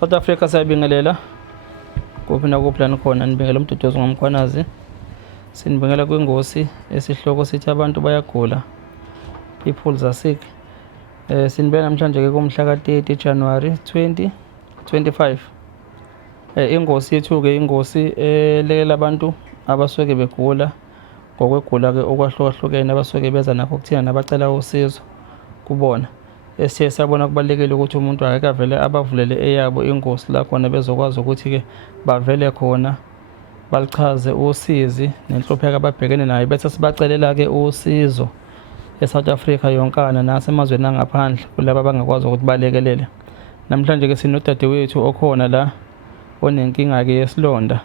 South Africa siyabingelela kuphi nakuphi lana khona nibingelela umduduzo ngomkhwanazi. Sinibingelela kwingosi esihloko sithi abantu bayagula, people are sick. Sinibeka namhlanje ke kumhla ka-30 January 2025. Ingosi yethu ke ingosi elekela abantu abasuke begula ngokwegula ke okwahlukahlukene abasuke beza nakho kuthina nabacela usizo kubona. Siye sabona kubalekile ukuthi umuntu akavele abavulele eyabo ingosi la khona bezokwazi ukuthi ke bavele khona balichaze usizi nenhlopheko ababhekene nayo bese sibacelela ke usizo eSouth Africa yonkana nasemazweni angaphandle kulabo abangakwazi ukuthi balekelele. Namhlanje ke sinodadewethu okhona la onenkinga ke yesilonda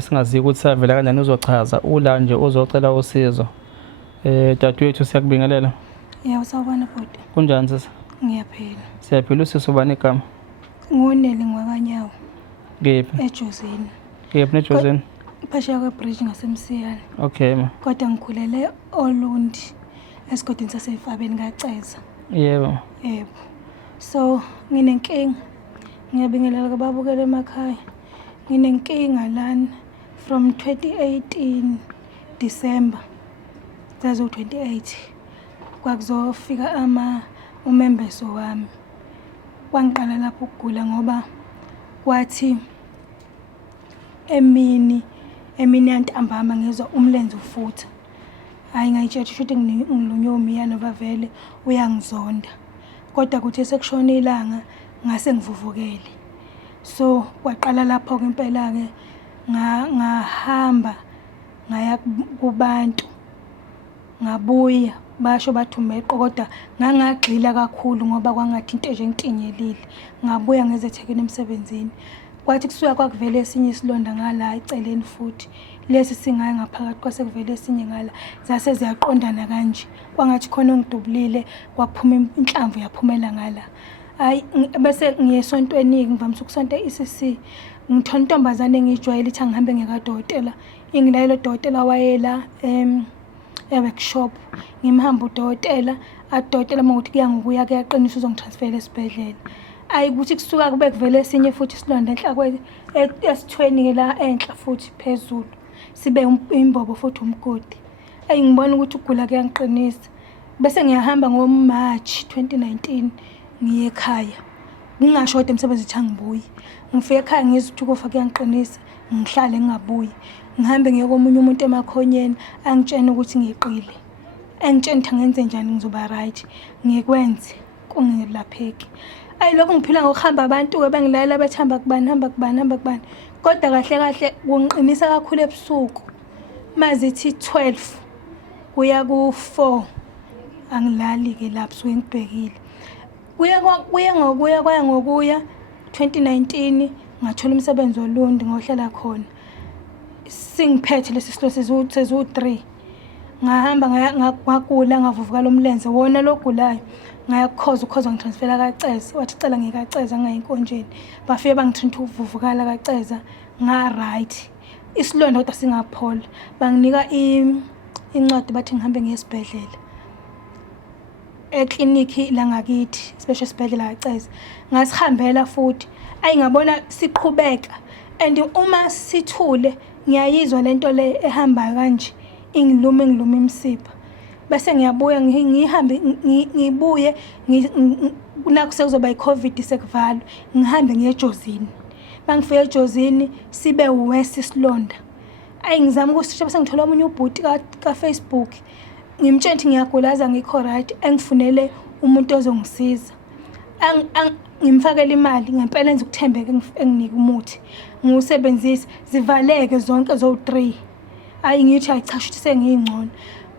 singazi ukuthi savela kanjani uzochaza ula nje uzocela usizo. Dadewethu siyakubingelela. Yeah, usawubona bhuti. Kunjani sisi? Ngiyaphila. Siyaphila usisi ubani igama? Nguneli ngwakanyawo. Kephi? eJozini. Kephi neJozini? Phesheya kwe-bridge ngasemsiyane. Okay ma. Kodwa ngikhulele Olundi esigodini sasefabeni kaCeza. Yebo. Yebo. So nginenkinga. Ngiyabingelela kubabukela emakhaya. Nginenkinga lana from 2018 December. Zazo 28. Kwakuzofika umembeso wami. Kwangiqala lapho ukugula ngoba kwathi emini yantambama ngezwa umlenze ufutha. Hayi ngayitshela ukuthi ngilunywe umiyane ngoba vele uyangizonda. Kodwa kuthi sekushona ilanga ngase ngivuvukele. So kwaqala lapho ke impela ke ngahamba ngaya kubantu. Ngabuya basho bathi umeqo kodwa ngangagxila kakhulu ngoba kwangathi into nje ngitinyelile. Ngabuya ngezethekwini emsebenzini. Kwathi kusuka kwakuvele esinye isilonda ngala eceleni futhi. Lesi singaye ngaphakathi kwase kuvele esinye ngala. Zase ziyaqondana kanje. Kwangathi khona ongidubulile kwaphuma inhlamvu yaphumela ngala. Hayi bese ngiyesontweni ngivamisa ukusonta iCC. Ngithola intombazane engijwayele ithi angihambe ngekadokotela. Ingilayelo dokotela wayela workshop. Ngimhamba udokotela, adokotela manguthi kuya ngokuya kuyaqinisa uzongitransfera esibhedlela. Ayi ukuthi kusuka kube kuvele esinye futhi isilonda enhla esithweni ke la enhla futhi phezulu. Sibe imbobo futhi umgodi. Ayi ngibona ukuthi ukugula kuyangiqinisa. Bese ngiyahamba ngoMarch 2019 ngiye ekhaya. Ngingashoda emsebenzi ethi angibuyi. Ngifike ekhaya ngizwe ukuthi ukufa kuyangiqinisa, ngihlale ngingabuyi. Ngihambe ngiye komunye umuntu emakhonyeni angitshena ukuthi ngiqile. Engitshena ukuthi ngenze njani ngizoba right. Ngikwenze kungelapheki. Ayi lokho ngiphila ngokuhamba abantu ke bengilayela bethamba kubani. Kodwa kahle kungiqinisa kakhulu ebusuku. Mazithi 12 kuya ku4 angilali ke lapho suke ngibhekile. Kuya ngokuya 2019 ngathola umsebenzi woLundi ngohlala khona. Singiphethe lesi silo sezu 3. Ngahamba ngagula ngavuvuka lo mlenze wona logulayo. Ukhoza ngitransfera kaCeza. Wathi cela ngikaCeza ngayinkonjeni. Bafike bangithinta ukuvuvukala kaCeza nga right. Isilonda kodwa singaphola. Banginika incwadi bathi ngihambe ngesibhedlela. Ekliniki la ngakithi, special sibhedlela kaCeza. Ngasihambela futhi. Ayi ngabona siqhubeka. And uma sithule ngiyayizwa lento le ehambayo kanje ingiluma imsipha. Bese ngiyabuya ngihambe ngibuye naku sekuzoba iCovid sekuvalwa ngihambe ngiyeJozini. Bangifike eJozini sibe uwesi isilonda. Ayi ngizama ukuthi bese ngithola omunye ubhuti kaFacebook. Ngimtshela ukuthi ngiyagulaza ngikho right engifunele umuntu ozongisiza. Ngimfakela imali ngempela enza ukuthembeka enginika umuthi. Ngiwusebenzisa zivaleke zonke zo3. Ayi ngithi ayichasha ukuthi sengiyingcono.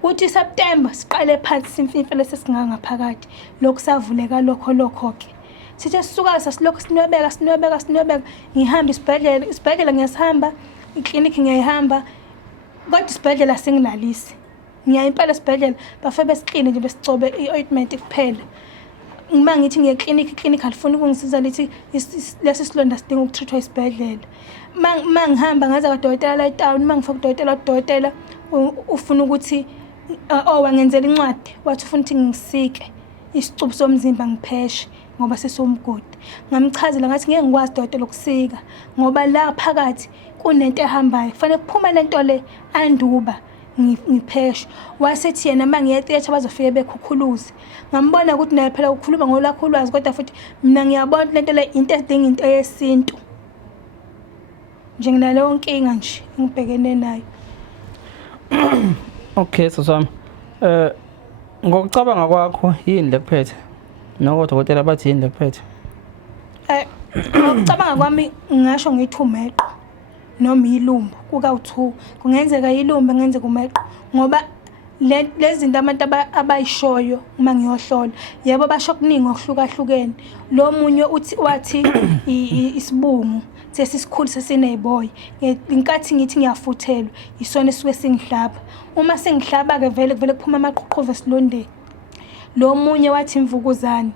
Kuthi September siqale phansi simfife lesinganga-phakathi lokhu savuleka lokho ke. Sithe sisuka sasilokho sinwebeka ngihamba isibhedlela ngiyasihamba ikliniki ngiyayihamba kodwa isibhedlela singilalisi. Ngiya impela esibhedlela bafe besikline nje besicobe iointment kuphela. Uma ngithi ngiye ekliniki alifuni ukungisiza lithi lesi silonda sidinga ukutreatwa isibhedlela. Mangihamba ngaza kadokotela la eTown mangifika udokotela ufuna ukuthi wangenzela incwadi wathi ufuna ukuthi ngisike isicubu somzimba ngipheshe ngoba sesomgodi. Ngamchazela ngathi ngeke ngikwazi dokotela ukusika ngoba la phakathi kunento ehambayo. Kufanele kuphume lento le anduba ngiphesha. Wasethi yena mangiyethetha bazofike bekhukhuluze. Ngambona ukuthi naye phela ukukhuluma ngolakhulwazi kodwa futhi mina ngiyabona lento le into edinga into yesintu. Njengenaleyo nkinga nje ngibhekene nayo. Okay sosami. Ngokucabanga kwakho yini lekuphethe? Nodokotela bathi yini lekuphethe? Ngokucabanga kwami ngisho ngithi umeqo noma ilumbu kuka-2 kungenzeka ilumbu ngenzeka umeqo ngoba lezi zinto abantu abayishoyo uma ngiyohlola yebo basho kuningi okuhlukahlukene. Lo munye wathi isibungu sesisikhulu sesiney'boya inkathi ngithi ngiyafuthelwa isona esisuke singihlaba. Uma sengihlaba-ke vele kuphuma amaqhuqhuva esilondeni. Lo munye wathi imvukuzane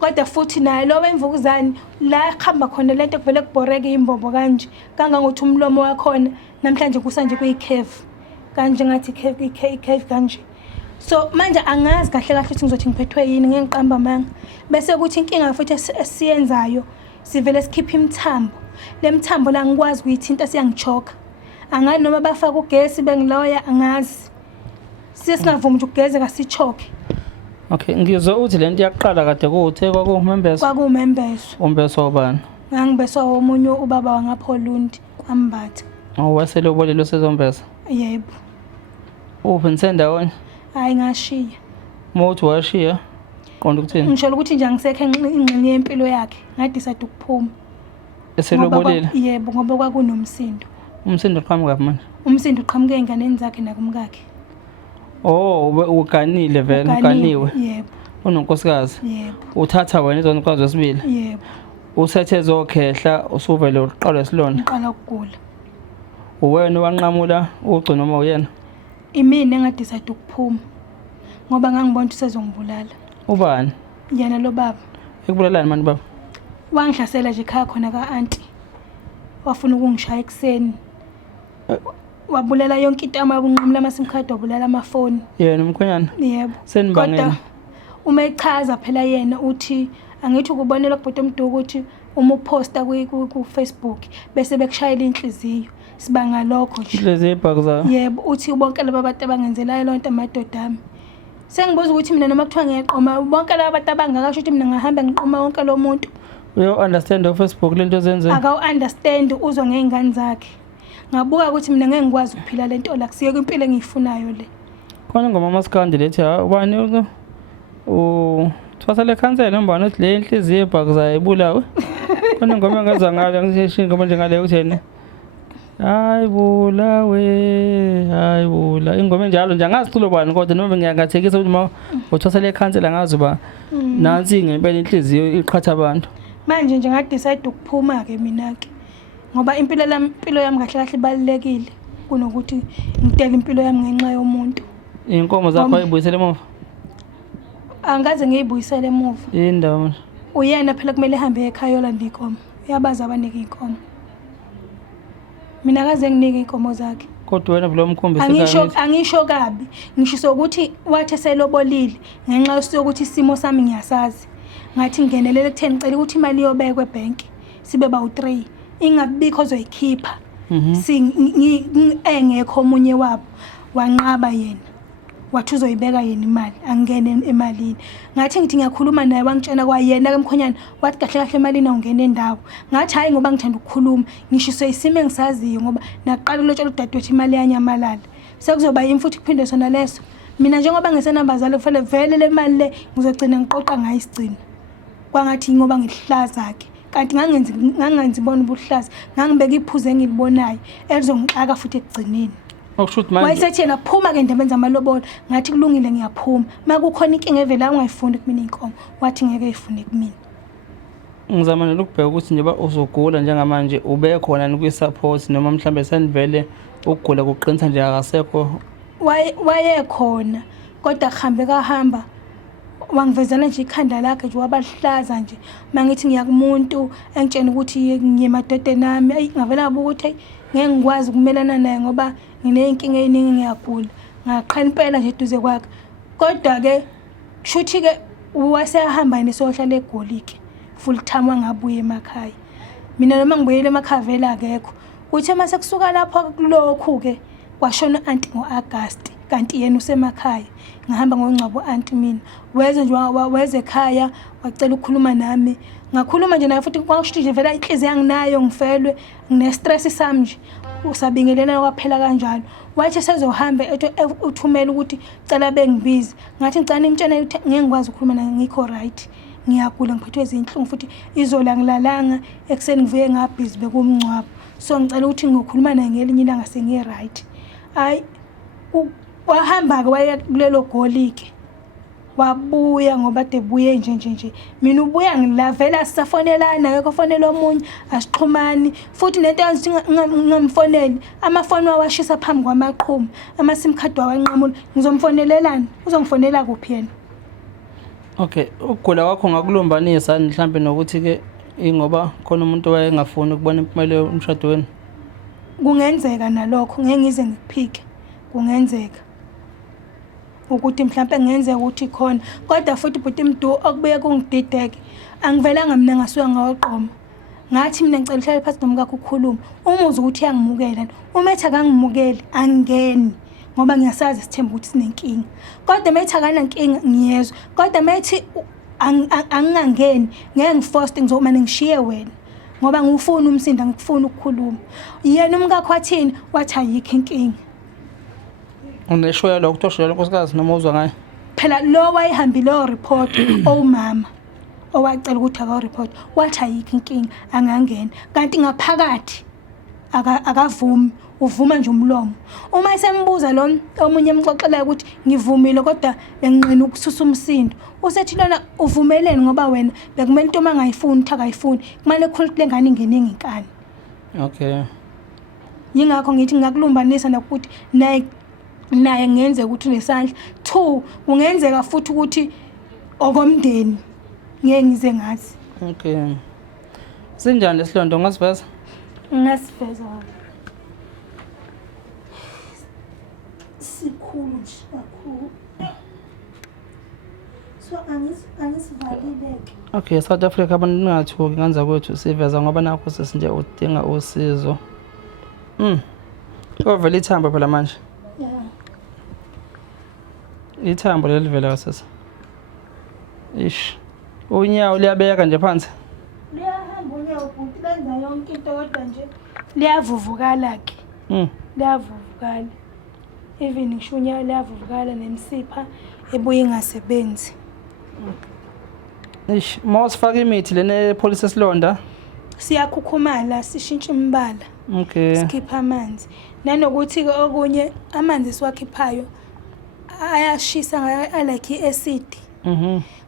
kodwa futhi naye lo wemvukuzane la khamba khona lento kuvele kubhoreke imbobo kanje kangangokuthi umlomo wakhona namhlanje kusanje kuyicave kanje ngathi icave kanje. So manje angazi kahle kahle ukuthi ngizothi ngiphethwe yini ngeke ngiqamba amanga. Bese kuthi inkinga futhi esiyenzayo sivele sikhipha imthambo. Le mthambo la ngikwazi ukuyithinta siyangichoka. Angani noma bafaka ugesi bengiloya angazi. Sisingavumi ukugezeka sichoke. Okay, ngizwe uthi lento yaqala kade kuwuthe kwakuwumembeso. Kwakuwumembeso. Umbeso wobani? Ngangibeswa omunye ubaba wangaphoLundi kwaMbatha. Wasele ubolelo sezombesa? Yebo. Uphi nisendawonye? Hayi ngashiya. Mothi washiya? Qonda ukuthini? Ngisho ukuthi nje angisekho ingxenye yempilo yakhe ngadecide ukuphuma. Eselobolile? Yebo ngoba kwakunomsindo. Umsindo uqhamuka manje? Umsindo uqhamuke enganeni zakhe nakumkakhe. Oh, uganile vele, uganiwe. Yebo. Unonkosikazi? Yebo. Uthatha wena izonkwazi wesibili? Yebo. Usethe zokhehla usuvele uqala isilonda? Uqala ukugula. Uwena wanqamula ugcina noma uyena? Imini engadecide ukuphuma ngoba ngangibona ukuthi sezongibulala. Ubani? Yena lo baba. Ekubulalani manje baba? Wangihlasela nje ekhaya khona ka-aunty. Wafuna ukungishaya ekuseni. Wabulela yonke into amabunqamula ama-sim card wabulela amafoni. Yena umkhwenyana? Yebo. Senibangene? Kodwa uma echaza phela yena uthi angithi ukubonela kubhuti omduku ukuthi uma uposta ku-Facebook bese bekushayela inhliziyo. Sibanga lokho nje. Inhliziyo ibhakuza? Yebo, uthi bonke laba bantu abangenzelayo lonto amadodami. Sengibuza ukuthi mina noma kuthiwa ngiyaqoma bonke laba bantu abangakasho ukuthi mina ngahamba ngiqoma wonke lo muntu. Uyo-understand Facebook lento zenze? Aka-understand uzwa ngey'ngane zakhe. Ngabuka ukuthi mina ngeke ngikwazi ukuphila lento la kusiyeka impilo engiyifunayo le. Khona ngoma maskandi lethi ubani uthwasele khansela mbana uthi le inhliziyo ebhakuzayo ibulawe. Khona ngoma ngaza ngale ngisho ngoma njengale utheni? Hayi bulawe, hayi bula. Ingoma enjalo nje angazi culo bani kodwa noma ngiyangathekisa ukuthi ma uthwasele khansela ngazi ba nansi ngempela inhliziyo iqhatha abantu. Manje nje ngadecide ukuphuma ke mina ke. Ngoba impilo yami kahle kahle ibalekile kunokuthi ngidele impilo yami ngenxa yomuntu. Inkomo zakho ayibuyisele emuva? Angaze ngiyibuyisele emuva. Indawo manje. Uyena phela kumele ehambe ekhaya yolanda inkomo. Uyabaza abanike inkomo. Mina akaze nginike inkomo zakhe. Kodwa wena vele umkhombisa angisho kabi. Ngisho ukuthi wathi selobolile ngenxa yokuthi isimo sami ngiyasazi. Ngathi ngingenelele ekutheni ngicela ukuthi imali yobekwe ebhenki sibe bawu3 ingabikho ozoyikhipha. Engekho omunye wabo wanqaba yena. Wathi uzoyibeka yena imali angene emalini. Ngathi ngithi ngiyakhuluma naye wangitshena kwayena ke mkhonyana wathi kahle kahle emalini awungene endawo. Ngathi hayi ngoba ngithanda ukukhuluma ngisho isimo engisaziyo ngoba naqala ulotshela udadewethu imali yanyamalala. Sekuzoba yini futhi kuphinde sona leso. Mina njengoba ngisenambazalo kufanele vele le mali le ngizogcina ngiqoqa ngayo isigcina. Kwangathi ngoba ngihlaza ke kanti ngangenzi bona ubuhlaza ngangibeka iphuze engilibonayo elizongixaka futhi ekugcineni. Okushuthi manje wayesethi yena phuma ke ndebenza amalobolo ngathi kulungile ngiyaphuma makukhona inkinga evela ungayifuni kumina inkomo wathi ngeke ayifune kumina. Ngizama nje ukubheka ukuthi nje uzogula njengamanje ube khona nikwi-support noma mhlambe senivele ukugula kuqinisa nje akasekho. Wayekhona kodwa kuhambe kahamba wangivezela nje ikhanda lakhe nje wabahlaza nje mangithi ngiyakumuntu engitshena ukuthi ngiyemadodeni ami ayi ngavela ngabuka ukuthi ngeke ngikwazi ukumelana naye ngoba ngineyinkinga eziningi ngiyagula ngaqhala impela nje eduze kwakhe kodwa ke kushuthi ke wasehamba nesohlala eGoliki full time wangabuye emakhaya. Mina noma ngibuyele emakhaya vele akekho. Kuthe mase kusuka lapho kulokhu ke kwashona anti ngoAugust kanti yena usemakhaya. Ngihamba ngongcwabo anti mina. Weze nje weze ekhaya wacela ukukhuluma nami. Ngakhuluma nje naye futhi kwasho nje vela inhliziyo yanginayo ngifelwe ngine stress sami nje. Usabingelelana kwaphela kanjalo. Wathi sezohamba uthumela ukuthi cela bengibize. Ngathi ngicela nimtshene ukuthi ngeke ngikwazi ukukhuluma naye ngikho right. Ngiyagula ngiphethwe izinhlungu futhi izola ngilalanga ekseni ngivuye ngabhizi bekumncwabo. So ngicela ukuthi ngizokhuluma naye ngelinye ilanga sengiye right. Hayi wahamba ke waya kulelo golike. Wabuya ngoba debuye nje. Mina ubuya ngilavela sisafonelana yeke fonela omunye asixhumani futhi nento yanzi ngamfoneli amafoni wawashisa phambi kwamaqhuma ama sim card wawanqamula ngizomfonelelana uzongifonela kuphi yena. Okay, ukugula kwakho ngakulumbanisa mhlambe nokuthi ke ingoba khona umuntu wayengafuni ukubona impumelelo umshado wenu. Kungenzeka nalokho ngeke ngize ngikuphike. Kungenzeka ukuthi mhlambe ngenzeka ukuthi khona kodwa futhi bhuti Mdu okubuye kungidideke angivelanga mina ngasuka ngawaqoma. Ngathi mina ngicela uhlale phansi nomkakho ukukhuluma umuzi ukuthi uyangimukela uma ethi akangimukeli angeni ngoba ngiyasazi isithemba ukuthi sinenkinga kodwa methi akanankinga ngiyezwa kodwa methi angingangeni ngeke ngiforce ngizoma ngishiye wena ngoba ngifuna umsindo ngikufuna ukukhuluma yena umkakho wathini wathi ayikho inkinga. Uneshoya lokho uthoshela nkosikazi noma uzwa ngayo phela lo wayihambile lo report owumama owacela ukuthi aka report wathi ayikho inkinga angangena kanti ngaphakathi akavumi uvuma nje umlomo uma esembuza lo omunye emxoxela ukuthi ngivumile kodwa benginqina ukususa umsindo usethi lona uvumelene ngoba wena bekumele into mangayifuni uthi akayifuni kumele khulule lengane ingeningi inkani. Okay, yingakho ngithi ngakulumbanisa nokuthi naye ngenze ukuthi nesandla 2 kungenzeka futhi ukuthi okomndeni ngeke ngize ngazi. Okay, sinjani lesilonto ngasiveza? Ngasiveza sikhulu nje kakhulu so angisivaleleke. Okay, South Africa abantu ningathuki nganza kwethu siveza ngoba nakho sesinje udinga usizo. Ovela ithambo phela manje. Yeah. Ithambo lelivela sasa. Unyawo liyabeka nje phansi. Liyahamba unyawo futhi benza yonke into kodwa nje liyavuvukala ke. Liyavuvukala. Even ngisho unyawo liyavuvukala nemsipha ebuye ingasebenzi. Mawusifaka imithi lene police esilonda. Siyakhukhumala sishintsha imbala. Okay. Sikhipha amanzi. Nanokuthi okunye amanzi siwakhiphayo ayashisa like iacid.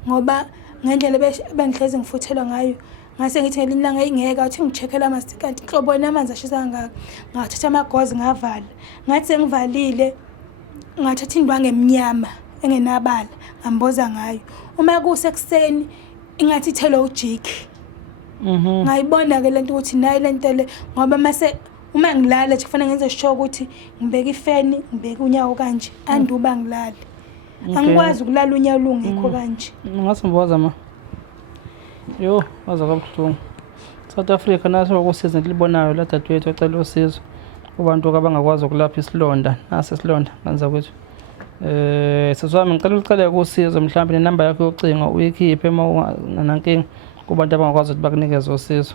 Ngoba ngendlela bengihlezi ngifuthelwa ngayo ngase ngithi ngelinye ilanga ingeke athi ngicheckela amanzi kanti inhlobona amanzi ashisa kangaka ngathatha amagozi ngavala ngathi sengivalile ngathatha indwangu emnyama engenabala ngamboza ngayo uma kusekuseni ingathi ithelo ujiki. Ngayibona ke lento ukuthi nayi lento le ngoba mase uma ngilala nje kufanele ngenze sure ukuthi ngibeka ifeni ngibeka unyawo kanje anduba ngilala. Angikwazi ukulala unyawo lungekho kanje. Ngasimboza ma. Yo, waza kabuhlungu. South Africa naso ukusiza ngilibonayo la dadewethu acela usizo. Kubantu abangakwazi ukulapha isilonda, nase isilonda kanza kwethu. Sezwami ngicela ucela ukusiza mhlawumbe nenamba yakho yocingo uyikhiphe uma nankinga kubantu abangakwazi ukuthi bakunikeze usizo.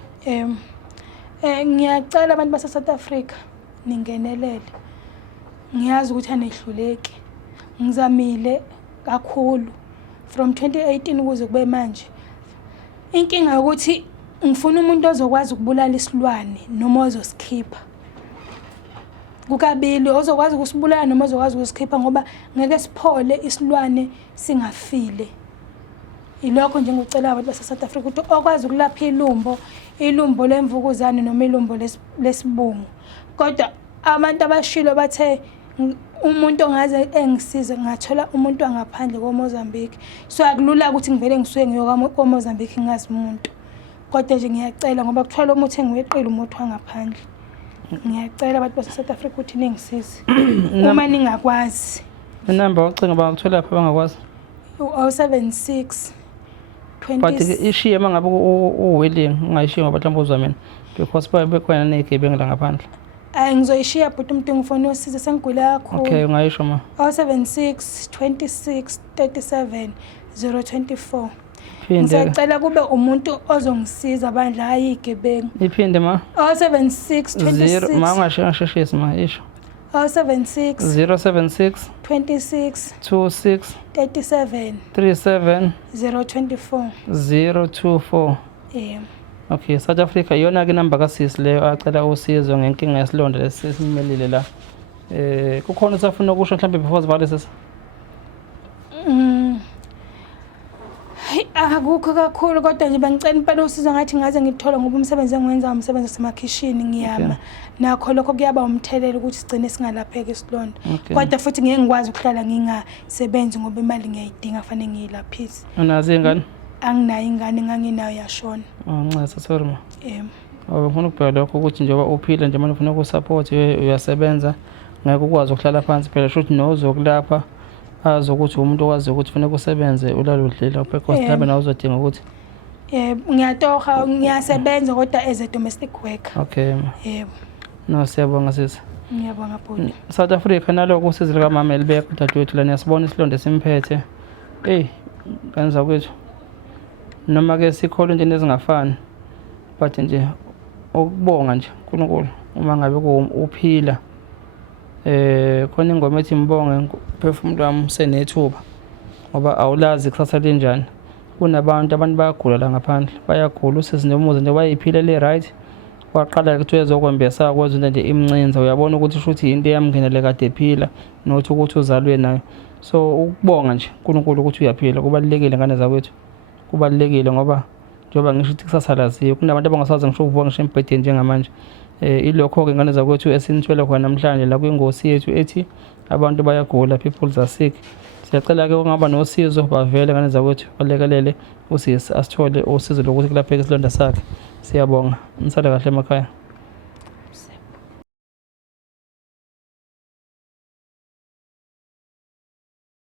Ngiyacela abantu base South Africa ningenelele. Ngiyazi ukuthi anehluleki. Ngizamile kakhulu from 2018 ukuze kube manje. Inkinga ukuthi ngifuna umuntu ozokwazi ukubulala isilwane noma ozosikhipha. Kukabili ozokwazi ukusibulala noma ozokwazi ukusikhipha ngoba ngeke siphole isilwane singafile. Ilokho nje ngicela abantu base South Africa ukuthi okwazi ukulapha ilumbo lemvukuzane noma ilumbo lesibungu. Kodwa abantu abashilo bathe umuntu ongaze engisize ngathola umuntu angaphandle koMozambique. So akulula ukuthi ngivele ngisuke ngiyoka koMozambique ngazi umuntu. Kodwa nje ngiyacela ngoba kuthiwa umuthi engiweqile umuntu wangaphandle. Ngiyacela abantu base South Africa ukuthi ningisize. Uma ningakwazi. Inamba ocinga bangakuthola lapha bangakwazi. 076 but 20. ishiye uma ngabe u-willing ungayishiyi ngoba mhlawumbe uzwa mina because bekhona ney'gebengu la ngaphandle. Ngizoyishiya bhuti umuntu ngifuna usizo sengigula kakhulu. Okay, ungayisho ma. 076 26 37 024. Phinde. Ngisacela kube umuntu ozongisiza bandla hayi igebengu. Iphinde ma. 076 26 ma ungasheshisi ma isho. 076 076 26 26 37 37 024. 024. Okay, South Africa iyona ke number kasisi leyo acela usizo ngenkinga yesilonda lesimelile la. Kukhona usafuna ukusho mhlawumbe before sivale sesi. Akukho kakhulu kodwa nje bengicela impela usizo ngathi ngaze ngithola ngoba umsebenzi engiwenza umsebenzi wasemakhishini ngiyama. Nakho lokho kuyaba umthelela ukuthi sigcine singalapheki isilonda. Kodwa futhi ngeke ngikwazi ukuhlala ngingasebenzi ngoba imali ngiyayidinga fanele ngiyilaphise. Unazi ingane? Anginayo ingane nganginayo yashona. Nxa sorry ma. Ngifuna ukubheka lokho ukuthi njengoba uphila nje manje ufuna ukusupport uyasebenza ngeke ukwazi ukuhlala phansi phela shothi nozokulapha azokuthi umuntu okwazi ukuthi kufanele usebenze ulaludlela because mhlawumbe nawe uzodinga ukuthi ngiyatoha ngiyasebenza kodwa as a domestic worker. Okay. No siyabonga sisi. Ngiyabonga bhuti. South Africa naloko usizo lika mama Elibeka dadewethu lana sibona isilonda simphethe. Kanza kwethu. Noma ke sikholo nje nezingafani. But nje ukubonga nje uNkulunkulu uma ngabe uphila. Khona ingoma ethi mbonge phefumulo wami senethuba ngoba awulazi kusasa lenjani. Kunabantu bayagula la ngaphandle bayagula usisi nomuzi nje bayiphile le right waqala ukuthi uyezokwembesa kwenza nje imncinza uyabona ukuthi shuthi into yamngenele kade ephila nothi ukuthi uzalwe nayo. So ukubonga nje uNkulunkulu ukuthi uyaphila kubalekile ngane zakwethu kubalekile ngoba njengoba ngisho ukuthi kusasa laziyo kunabantu abangasazi ngisho ukuvua ngisho embhedeni njengamanje. Ilokho ke ngane zakwethu esinithwele khona namhlanje la kwingosi yethu ethi abantu bayagula, people are sick. Siyacela ke ungaba nosizo bavele ngane zakwethu balekelele usisi asithole usizo lokuthi kulapheke isilonda sakhe. Siyabonga. Nisale kahle emakhaya.